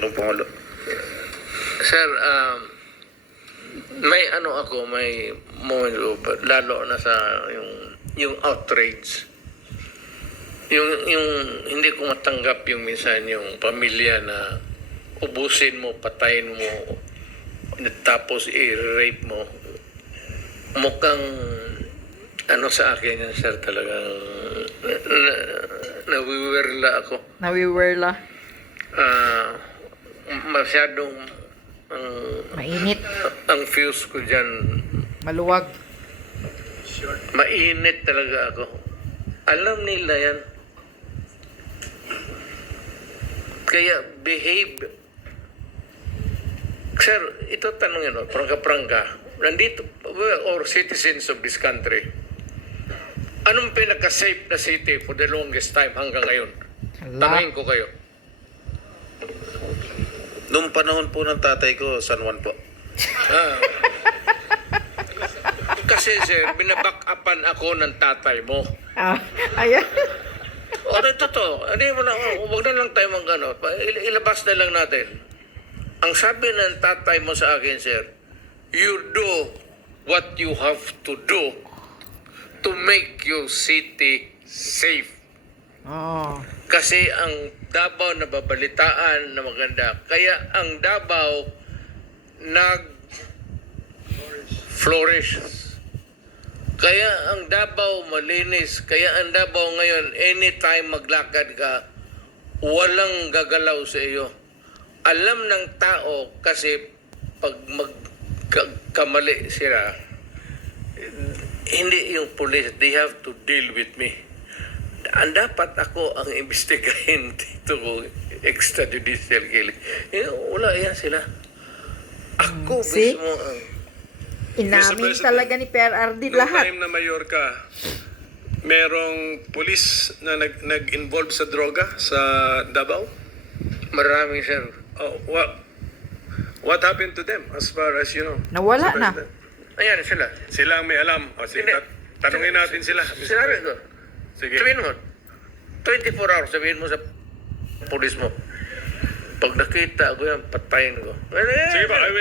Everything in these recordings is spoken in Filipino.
Pangulong Pangulo. Sir, may moment lalo na sa yung outrage. Yung hindi ko matanggap yung minsan yung pamilya na ubusin mo, patayin mo, tapos i-rape mo. Mukhang sa akin yan, sir, talagang nawiwirla ako. Nawiwirla. Masyadong Mainit. ang fuse ko dyan, Maluwag. mainit talaga ako. Alam nila yan. Kaya behave. Sir, ito tanong yun, prangka-prangka. Nandito, or citizens of this country, anong pinaka-safe na city for the longest time hanggang ngayon? Tanungin ko kayo. Noong panahon po ng tatay ko, San Juan po. Kasi sir, binaback-upan ako ng tatay mo. Ayan. O, totoo. Huwag na lang tayo ilabas na lang natin. Ang sabi ng tatay mo sa akin, sir, you do what you have to do to make your city safe. Oh. Kasi ang Davao nababalitaan na maganda. Kaya ang Davao nag-flourish. Kaya ang Davao malinis. Kaya ang Davao ngayon, anytime maglakad ka, walang gagalaw sa iyo. Alam ng tao kasi pag magkamali sila, hindi yung police, they have to deal with me. Ang dapat ako ang imbestigahin dito ko extrajudicial killing. Wala yan sila. Ako See? mismo ang... Inamin talaga ni PRRD Noong lahat. time na mayor ka, merong pulis na nag-involve sa droga sa Davao? Marami, sir. Oh, what happened to them as far as you know? Nawala Mr. na. President? Ayan sila. Sila ang may alam. O, sige, Hindi. tanungin natin sila. Mr. Sinabi President. ko. Sige. Sabihin mo, 24 hours, sabihin mo sa pulis mo. Pag nakita ko yan, patayin ko. Sige ba, I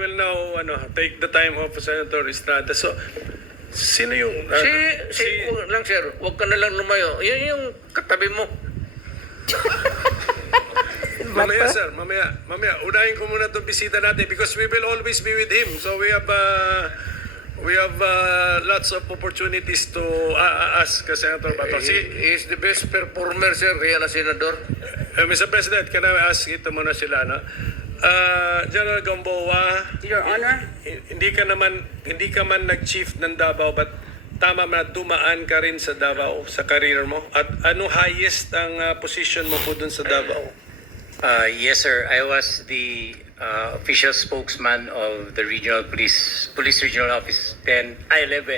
will now take the time of Senator Estrada. So, sino yung... Huwag lang, sir. Huwag ka na lang lumayo. Yan yung katabi mo. Mamaya, sir. Mamaya. Unahin ko muna itong bisita natin because we will always be with him. So, we have lots of opportunities to ask Senator Bato. He is the best performer, sir. Kaya na senador. Mr. President, can I ask ito muna sila, no? General Gamboa, Your Honor, hindi ka man nag-chief ng Davao, but tama na dumaan ka rin sa Davao sa career mo. At ano highest ang position mo po dun sa Davao? Yes, sir. I was the official spokesman of the police regional office. Then I led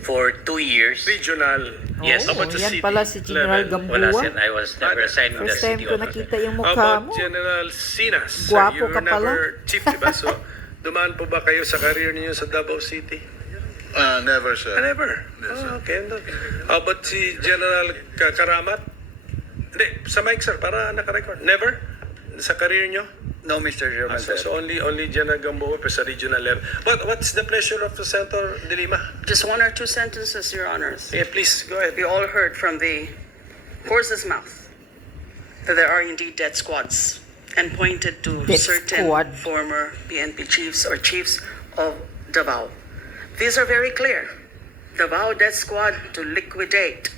for 2 years. Regional. Yes. Oh, How about the yan city pala si General level? Wala, Gamboa. sir. I was never assigned to the First time city ko office. nakita yung How mukha about mo. General Sinas? Gwapo You ka were pala. never chief, diba? So, dumaan po ba kayo sa career niyo sa Davao City? Never, sir. Never. Yes, sir. Okay. How about si General Karamat? Hindi, sa mic, sir, para naka-record. Never? Sa career niyo? No, Mr. Chairman, So only General Gamboa pa sa regional level. What's the pleasure of the Senator De Lima? just 1 or 2 sentences, Your Honors. Yeah, please, go ahead. We all heard from the horse's mouth that there are indeed death squads and pointed to Death certain squad. former PNP chiefs or chiefs of Davao. These are very clear. Davao death squad to liquidate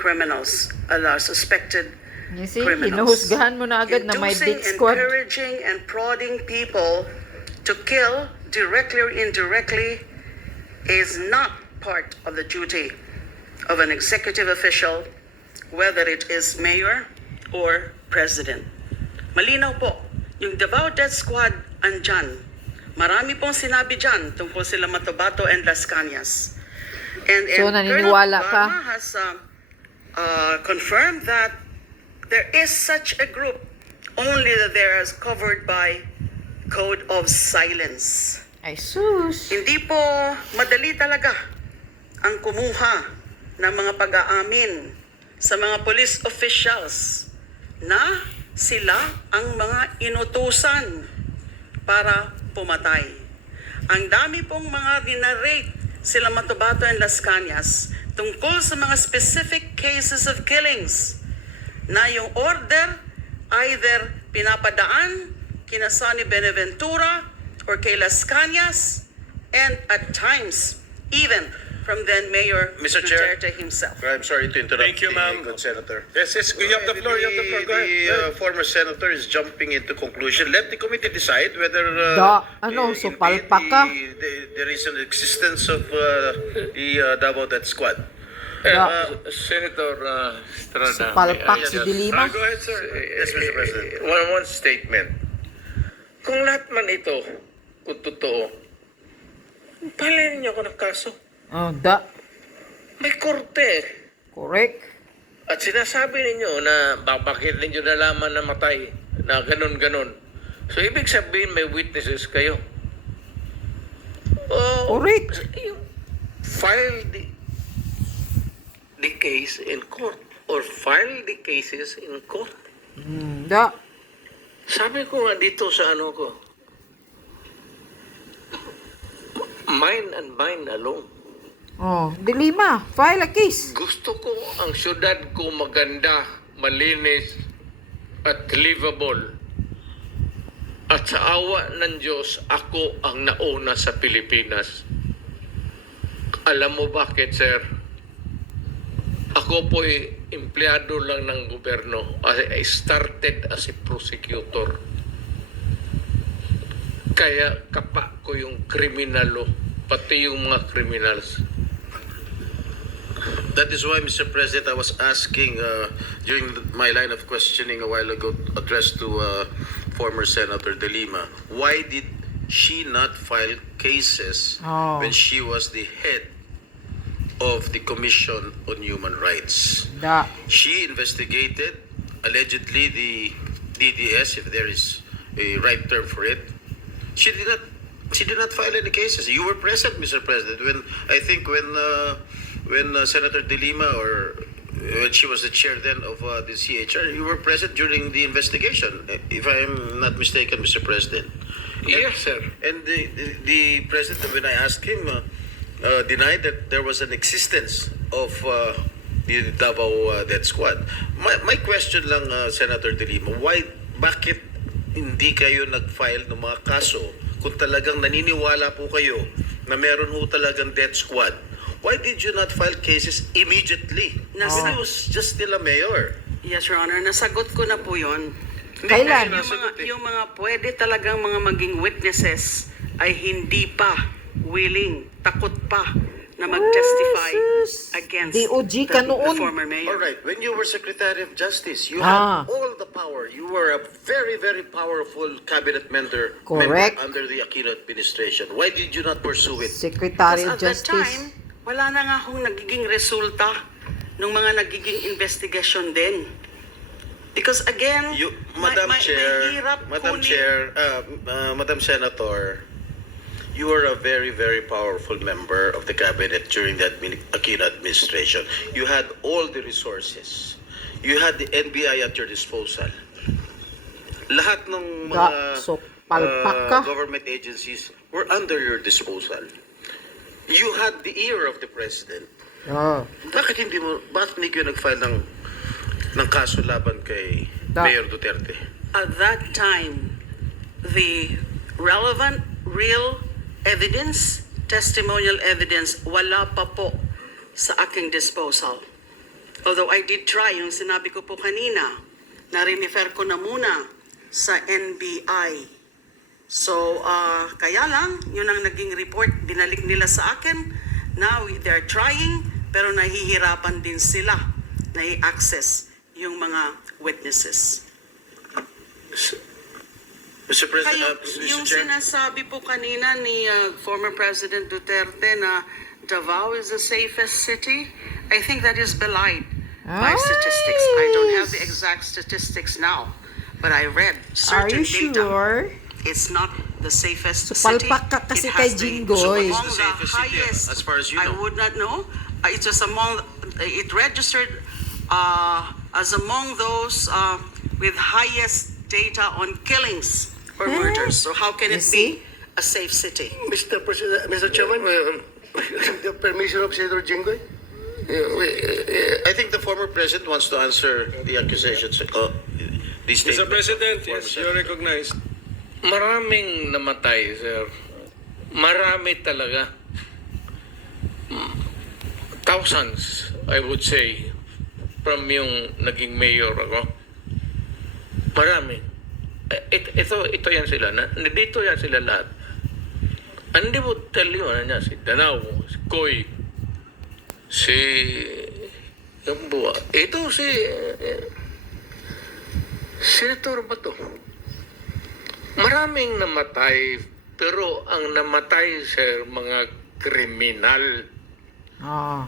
criminals, suspected You see, criminals. hinuhusgahan mo na agad na may Inducing, death squad. encouraging, and prodding people to kill directly or indirectly is not part of the duty of an executive official, whether it is mayor or president. Malinaw po, yung Davao Death Squad andyan. Marami pong sinabi dyan tungkol sila Matabato and Las Cañas. So, naniniwala Colonel ka? Barma has confirmed that there is such a group, only that they are covered by code of silence. Ay, sus. Hindi po madali talaga ang kumuha ng mga pag-aamin sa mga police officials na sila ang mga inutusan para pumatay. Ang dami pong mga dinarate sila Matubato and Las Cañas tungkol sa mga specific cases of killings na yung order either pinapadaan kina Sonny Benaventura or kay Las Cañas, and at times even from then Mayor Mr. Chair. Duterte himself. I'm sorry to interrupt. Thank you, the ma'am. good Senator. Yes, you have the floor, you have the floor. Go ahead. The former senator is jumping into conclusion. Let the committee decide whether So indeed palpak ka? there is an existence of the Davao Death Squad. Senator Estrada. Palpak I si just- Dilima. Go ahead, sir. Yes, Mr. President. One statement. Kung lahat man ito, kung totoo, palayan niyo ako ng kaso. Oh, May korte. correct. At sinasabi ninyo na bakit ninyo nalaman na matay, na ganun-ganun. So, ibig sabihin may witnesses kayo. Correct. File the case in court or file the cases in court. Da. Sabi ko nga dito sa ano ko, mine and mine alone. Oh, Dilima, file a case. Gusto ko ang syudad ko maganda, malinis, at livable. At sa awa ng Diyos, ako ang nauna sa Pilipinas. Alam mo bakit, sir? Ako po'y empleyado lang ng gobyerno. I started as a prosecutor. Kaya kapa ko yung kriminalo, pati yung mga criminals. That is why, Mr. President, I was asking during my line of questioning a while ago, addressed to former Senator De Lima, why did she not file cases when she was the head of the Commission on Human Rights? Da. She investigated, allegedly, the DDS, if there is a right term for it. She did not file any cases. You were present, Mr. President, when Senator De Lima, or when she was the chair then of the CHR, you were present during the investigation, if I am not mistaken, Mr. President. Yes, sir. And the president, when I asked him, denied that there was an existence of the Davao Death Squad. My question lang, Senator De Lima, bakit hindi kayo nag-file ng mga kaso kung talagang naniniwala po kayo na meron ho talagang death squad? Why did you not file cases immediately? When he was just still a mayor. Yes, Your Honor, nasagot ko na po yun. Kailan? Yung mga pwede talagang mga maging witnesses ay hindi pa willing, takot pa na mag-testify Jesus. against DOJ the ka noon. former mayor. All right, when you were Secretary of Justice, you had all the power. You were a very, very powerful cabinet member Correct. under the Aquino administration. Why did you not pursue it? Secretary of Because at that Justice. time, wala na nga akong nagiging resulta ng mga nagiging investigation din. Because again, Madam Chair, mahirap Madam kunin- Chair, Madam Senator, you were a very, very powerful member of the cabinet during the Aquino administration. You had all the resources. You had the NBI at your disposal. Lahat ng mga So, palpak ka. government agencies were under your disposal. You had the ear of the president. Oh. Bakit hindi kayo nag-file ng kaso laban kay Mayor Duterte? At that time, the relevant, real evidence, testimonial evidence, wala pa po sa aking disposal. Although I did try, yung sinabi ko po kanina, na refer ko na muna sa NBI. So, kaya lang, yun ang naging report, binalik nila sa akin. Now, they're trying, pero nahihirapan din sila na i-access yung mga witnesses. Mr. President, Yung Mr. Chair. sinasabi po kanina ni former President Duterte na Davao is the safest city, I think that is belied by statistics. I don't have the exact statistics now, but I read Are certain you data. sure? It's not the safest So, city. palpak ka kasi It kay has the- Jinggoy. among It's the safest city, highest, as far as you I know. would not know. It was among, it registered as among those with highest data on killings or murders. So how can You it see? be a safe city? Mr. President, Mr. Chairman, with the permission of Senator Jinggoy. I think the former president wants to answer the accusations. These Mr. statements. President, yes, you're recognized. Maraming namatay, sir. Marami talaga. Thousands, I would say, from yung naging mayor ako. Marami. Ito yan sila. Dito yan sila lahat. And they would tell you, ano niya, si Danao, si Koy, si yung buwa. Ito si Senator Bato. Maraming namatay, pero ang namatay, sir, mga kriminal. Oh.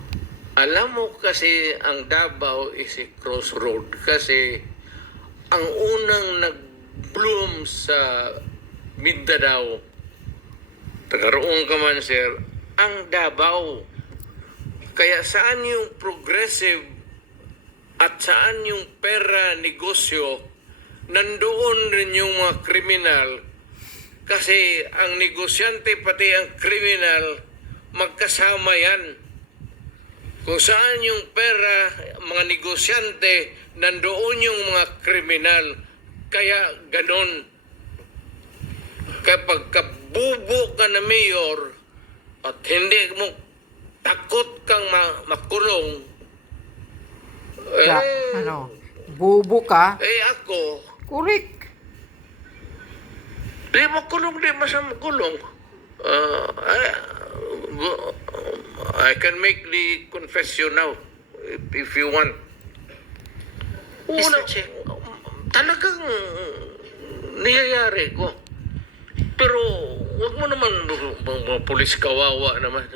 Alam mo kasi ang Davao is a crossroad kasi ang unang nag-bloom sa Mindanao, tagaroon ka man, sir, ang Davao. Kaya saan yung progressive at saan yung pera negosyo, nandoon rin yung mga kriminal kasi ang negosyante pati ang kriminal magkasama yan. Kung saan yung pera, mga negosyante, nandoon yung mga kriminal. Kaya ganon. Kapag kabubo ka na mayor at hindi mo takot kang makulong, Ano? Bubo ka? ako, Correct. di makulong, di masama kulong. I can make the confession now if you want. Mr. Chair. Talagang niyayari ko. Pero wag mo naman mga pulis kawawa naman.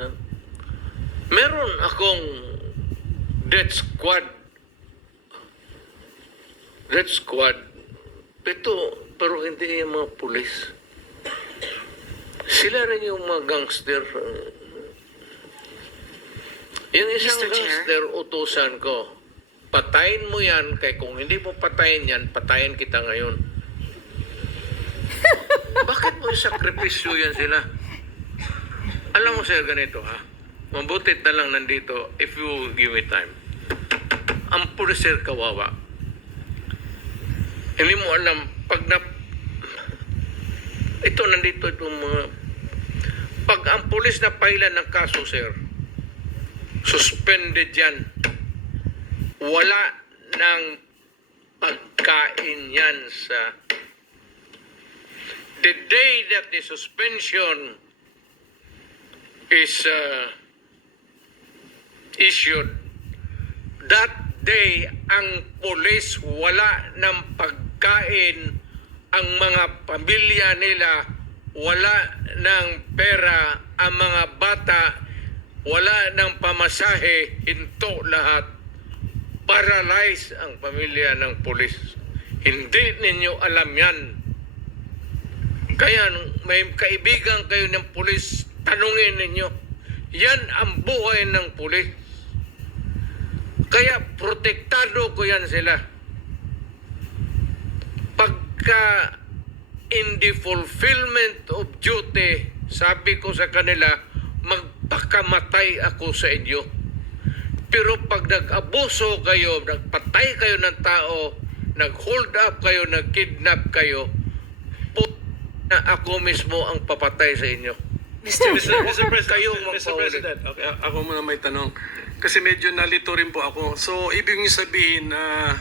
Meron akong death squad. Death squad. Pero hindi yung mga pulis. Sila rin yung mga gangster. Yung isang Mr. Chair? gangster, utusan ko. Patayin mo yan, kaya kung hindi mo patayin yan, patayin kita ngayon. Bakit mo sakripisyo yan sila? Alam mo, sir, ganito ha. Mabutit na lang nandito if you give me time. Ang pulis, sir, kawawa. Hindi mo alam, ito, nandito itong mga... Pag ang pulis na pailan ng kaso, sir, suspended yan. Wala ng pagkain yan sa... The day that the suspension is issued, that day, ang pulis wala ng pagkain, ang mga pamilya nila wala ng pera, ang mga bata wala ng pamasahe, hinto lahat. Paralyze ang pamilya ng pulis. Hindi ninyo alam yan. Kaya may kaibigan kayo ng pulis, tanungin ninyo. Yan ang buhay ng pulis. Kaya protektado ko yan sila. Pagka in the fulfillment of duty, sabi ko sa kanila, magpakamatay ako sa inyo. Pero pag nag-abuso kayo, nagpatay kayo ng tao, nag-hold up kayo, nag-kidnap kayo, na ako mismo ang papatay sa inyo. Mr. President, Kayong Mr. magpaulit. President, okay, ako muna may tanong. Kasi medyo nalito rin po ako. So, ibig niyo sabihin na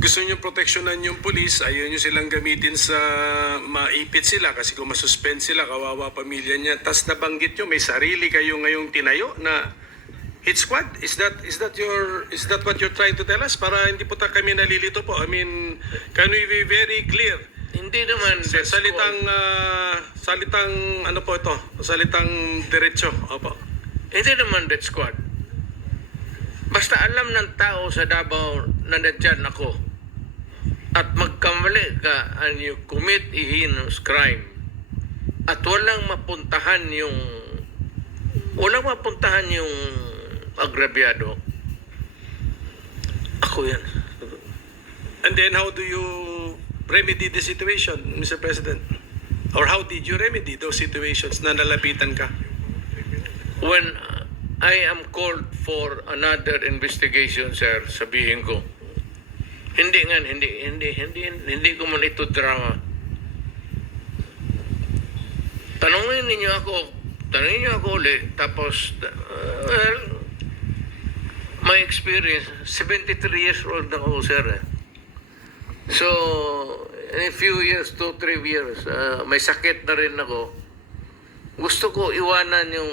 gusto niyo proteksyonan yung pulis, ayaw niyo silang gamitin sa maipit sila kasi kung masuspend sila, kawawa pamilya niya. Tapos nabanggit niyo, may sarili kayo ngayong tinayo na hit squad. Is that what you're trying to tell us? Para hindi po kami nalilito po. I mean, can we be very clear? Hindi naman Salitang ano po ito? Salitang diretso. Opo. Hindi naman death squad. Basta alam ng tao sa Davao na nandyan ako at magkamali ka and you commit a heinous crime at walang mapuntahan yung agrabyado, ako yan. And then how do you remedy the situation, Mr. President? Or how did you remedy those situations na nalapitan ka? When I am called for another investigation, sir, sabihin ko, hindi ko man ito drama. Tanungin niyo ako ulit, tapos, well, my experience, 73 years old na ako, sir. So, in a few years, 2-3 years, may sakit na rin ako. Gusto ko iwanan yung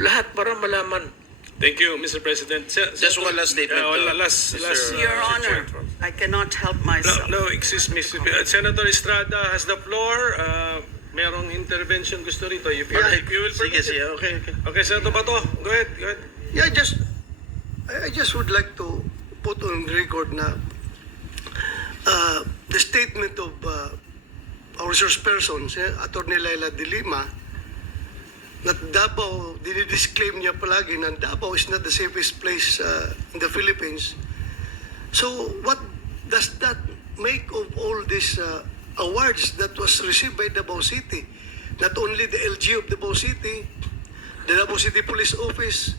lahat para malaman. Thank you, Mr. President. Just one last statement. Last. Your Honor, I cannot help myself. No, excuse me. Senator Estrada has the floor. Merong intervention gusto rito. If you will Sige, permit sige. it. Okay. Okay, Senator Bato, go ahead. Yeah, I just would like to put on record na the statement of our resource person, Atty. Laila de Lima, that Davao, dinidisclaim niya palagi na Davao is not the safest place in the Philippines. So what does that make of all these awards that was received by Davao City? Not only the LG of Davao City, the Davao City Police Office,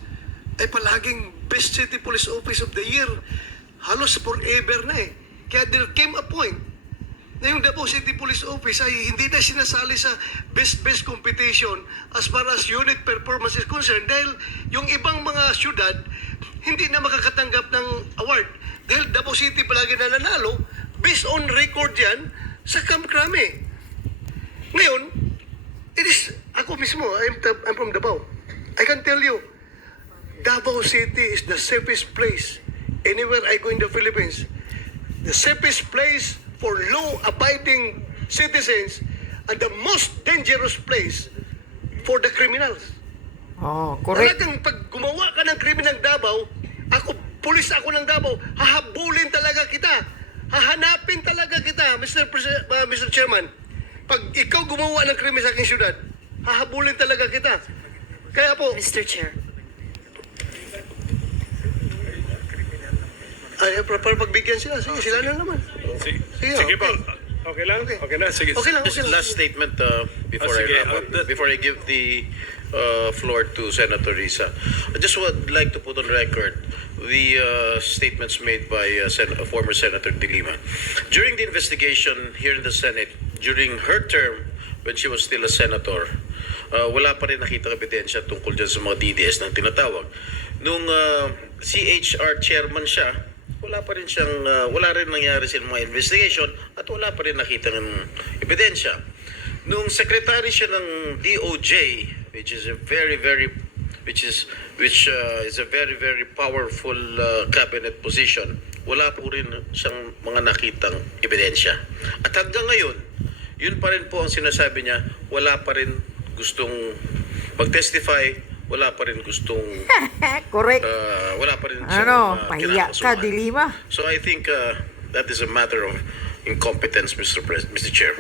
ay palaging Best City Police Office of the Year. Halos forever na eh. Kaya there came a point na yung Davao City Police Office ay hindi na sinasali sa best competition as far as unit performance is concerned dahil yung ibang mga syudad hindi na makakatanggap ng award. Dahil Davao City palagi na nanalo based on record yan sa Camp Crame. Ngayon, it is, ako mismo, I'm from Davao. I can tell you, Davao City is the safest place anywhere I go in the Philippines. The safest place for law-abiding citizens and the most dangerous place for the criminals. Oh, correct. Talagang pag gumawa ka ng krimen ng Davao, pulis ako ng Davao, hahabulin talaga kita. Hahanapin talaga kita, Mr. Chairman. Pag ikaw gumawa ng krimen sa aking syudad, hahabulin talaga kita. Kaya po, Mr. Chair. ay, para pagbigyan sila, sige, sila na naman. Sige po. Okay lang? Okay na, sige. Okay lang, Just okay lang. last statement before sige. I wrap up, before I give the floor to Senator Risa. I just would like to put on record the statements made by former Senator De Lima. During the investigation here in the Senate, during her term when she was still a senator, wala pa rin nakita ebidensya tungkol dyan sa mga DDS na tinatawag. Nung CHR chairman siya, wala rin nangyari sa mga investigation at wala pa rin nakita ng ebidensya. Nung secretary siya ng DOJ, which is a very powerful cabinet position, wala po rin siyang mga nakitang ebidensya. At hanggang ngayon, yun pa rin po ang sinasabi niya, wala pa rin gustong mag-testify, wala pa rin gustong Correct. wala pa rin Pahiya ka, kinakasuhan. De Lima. So I think that is a matter of incompetence, Mr. Chair.